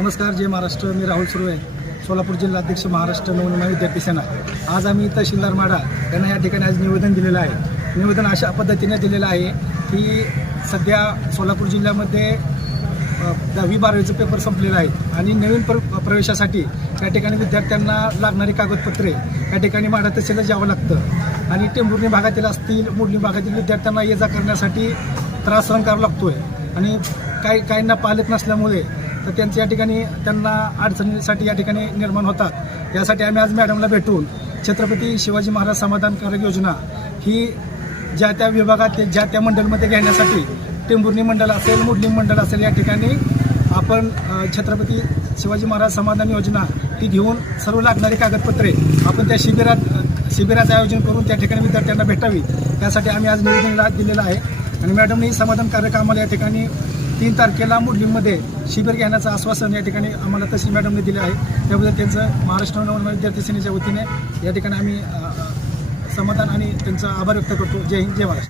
नमस्कार जय महाराष्ट्र. मी राहुल सुर्वे सोलापूर जिल्हाध्यक्ष महाराष्ट्र नवनिर्माण विद्यार्थी सेना. आज आम्ही तहसीलदार माडा यांना या ठिकाणी आज निवेदन दिलेलं आहे. निवेदन अशा पद्धतीने दिलेलं आहे की सध्या सोलापूर जिल्ह्यामध्ये दहावी बारावीचे पेपर संपलेले आहेत आणि नवीन प्र प्रवेशासाठी या ठिकाणी विद्यार्थ्यांना लागणारी कागदपत्रे या ठिकाणी माडा तहसीलला जावं लागतं. आणि टेंभुर्णी भागातील असतील मुडली भागातील विद्यार्थ्यांना ये जा करण्यासाठी त्रास सहन करावा आहे आणि काही काहींना पालक नसल्यामुळे तर त्यांच्या या ठिकाणी त्यांना अडचणीसाठी या ठिकाणी निर्माण होतात. यासाठी आम्ही आज मॅडमला भेटून छत्रपती शिवाजी महाराज समाधानकारक योजना ही ज्या त्या विभागात ज्या त्या मंडलमध्ये घेण्यासाठी टेंभुर्णी मंडळ असेल मुडली मंडळ असेल या ठिकाणी आपण छत्रपती शिवाजी महाराज समाधान योजना ही घेऊन सर्व लागणारी कागदपत्रे आपण त्या शिबिरात शिबिराचं आयोजन करून त्या ठिकाणी विद्यार्थ्यांना भेटावी. त्यासाठी आम्ही आज निवेदन दिलेलं आहे. आणि मॅडमने समाधानकारक आम्हाला या ठिकाणी तीन तारखेला मुडलीमध्ये शिबिर घेण्याचं आश्वासन या ठिकाणी आम्हाला तहसील मॅडमने दिले आहे. त्याबद्दल त्यांचं महाराष्ट्र नवनिर्माण विद्यार्थी सेनेच्या वतीने या ठिकाणी आम्ही समाधान आणि त्यांचा आभार व्यक्त करतो. जय हिंद जय महाराष्ट्र.